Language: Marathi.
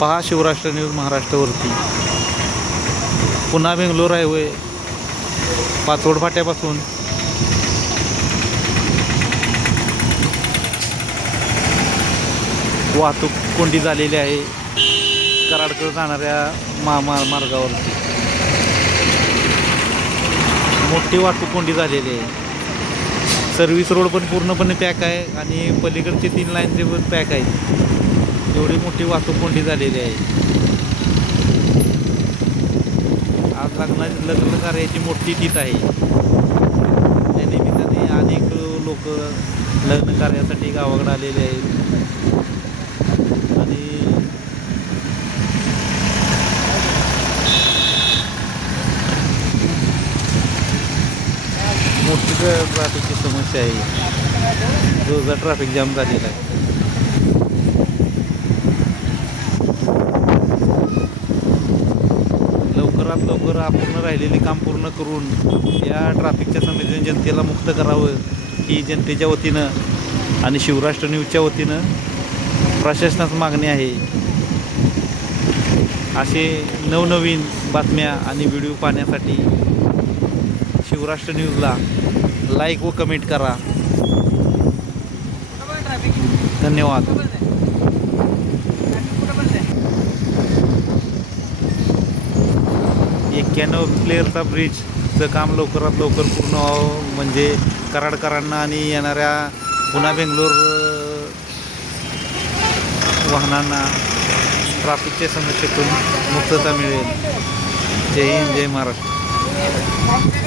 पहा शिवराष्ट्र न्यूज महाराष्ट्रावरती. पुन्हा बेंगलोर हायवे पाचोड फाट्यापासून वाहतूक कोंडी झालेली आहे कराडकडे जाणाऱ्या मार्गावरती. मोठी वाहतूक कोंडी झालेली आहे. सर्व्हिस रोड पण पूर्णपणे पॅक आहे आणि पलीकडचे 3 लाईनचे पण पॅक आहेत. एवढी मोठी वाहतूक कोंडी झालेली आहे. आज लग्न कार्याची मोठी तीत आहे. त्या निमित्ताने अनेक लोक लग्न कार्यासाठी गावाकडे आलेले आहेत आणि मोठी ट्रॅफिकची समस्या आहे. रोजचा ट्रॅफिक जाम झालेला आहे. लवकरात लवकर अपूर्ण राहिलेले काम पूर्ण करून या ट्रॅफिकच्या समस्येने जनतेला मुक्त करावं ही जनतेच्या वतीनं आणि शिवराष्ट्र न्यूजच्या वतीनं प्रशासनास मागणी आहे. असे नवनवीन बातम्या आणि व्हिडिओ पाहण्यासाठी शिवराष्ट्र न्यूजला लाईक व कमेंट करा. धन्यवाद. 91 प्लेअरचा ब्रिजचं काम लवकरात लवकर पूर्ण व्हावं म्हणजे कराडकरांना आणि येणाऱ्या पुन्हा बेंगलोर वाहनांना ट्रॅफिकच्या समस्येतून मुक्तता मिळेल. जय हिंद, जय महाराष्ट्र.